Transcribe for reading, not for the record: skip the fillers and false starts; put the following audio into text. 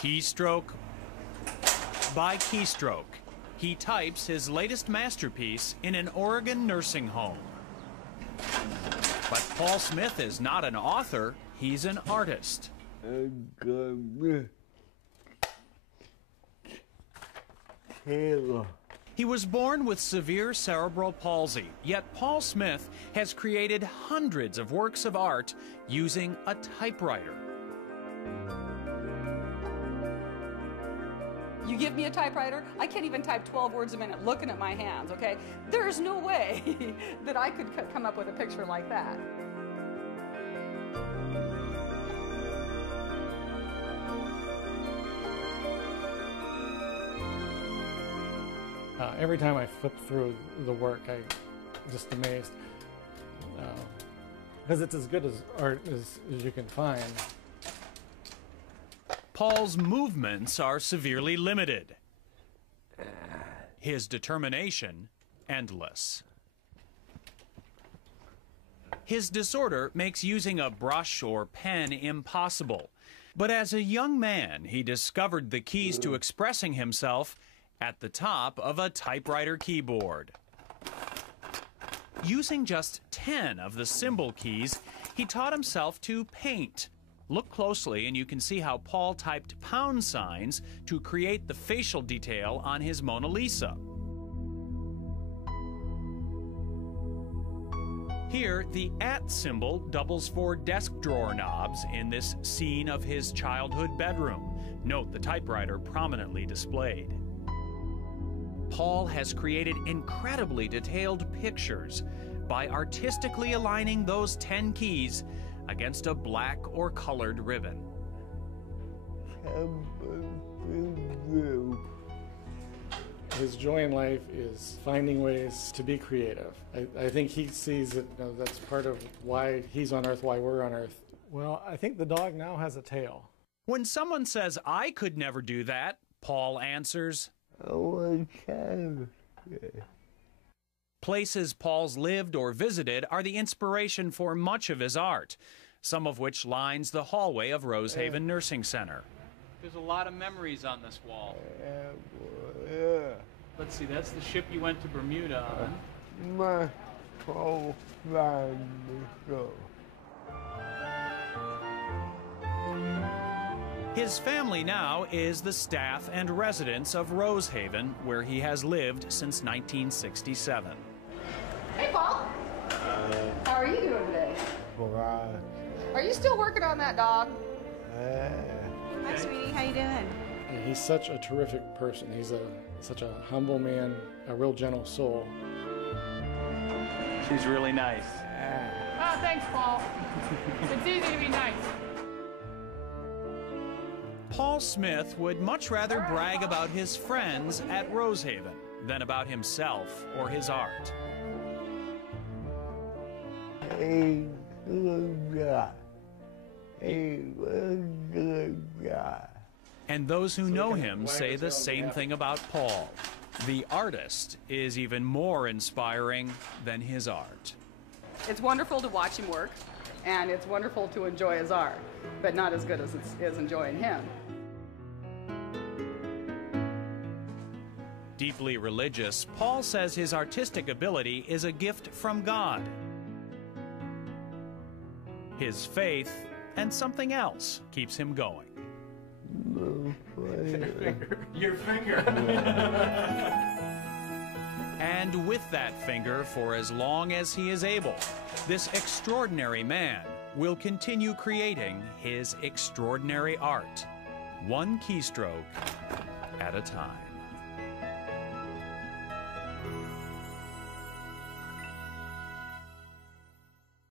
Keystroke by keystroke, he types his latest masterpiece in an Oregon nursing home. But Paul Smith is not an author, he's an artist. He was born with severe cerebral palsy, yet Paul Smith has created hundreds of works of art using a typewriter. You give me a typewriter, I can't even type 12 words a minute looking at my hands, okay? There's no way that I could come up with a picture like that. Every time I flip through the work, I'm just amazed. Because it's as good as art as you can find. Paul's movements are severely limited. His determination, endless. His disorder makes using a brush or pen impossible. But as a young man, he discovered the keys to expressing himself at the top of a typewriter keyboard. Using just 10 of the symbol keys, he taught himself to paint. Look closely and you can see how Paul typed pound signs to create the facial detail on his Mona Lisa. Here, the @ symbol doubles for desk drawer knobs in this scene of his childhood bedroom. Note the typewriter prominently displayed. Paul has created incredibly detailed pictures by artistically aligning those 10 keys against a black or colored ribbon. His joy in life is finding ways to be creative. I think he sees that that's part of why he's on Earth, why we're on Earth. Well, I think the dog now has a tail. When someone says, "I could never do that," Paul answers, Places Paul's lived or visited are the inspiration for much of his art, some of which lines the hallway of Rosehaven Nursing Center. There's a lot of memories on this wall. Let's see, that's the ship you went to Bermuda on. His family now is the staff and residents of Rosehaven, where he has lived since 1967. Hey, Paul. How are you doing today? Are you still working on that dog? Hi, sweetie. How you doing? He's such a terrific person. He's such a humble man, a real gentle soul. She's really nice. Oh, thanks, Paul. It's easy to be nice. Paul Smith would much rather brag about his friends at Rosehaven than about himself or his art. And those who know him say the same thing about Paul. The artist is even more inspiring than his art. It's wonderful to watch him work, and it's wonderful to enjoy his art, but not as good as it's enjoying him. Deeply religious, Paul says his artistic ability is a gift from God. His faith and something else keeps him going. Your finger. And with that finger, for as long as he is able, this extraordinary man will continue creating his extraordinary art, one keystroke at a time.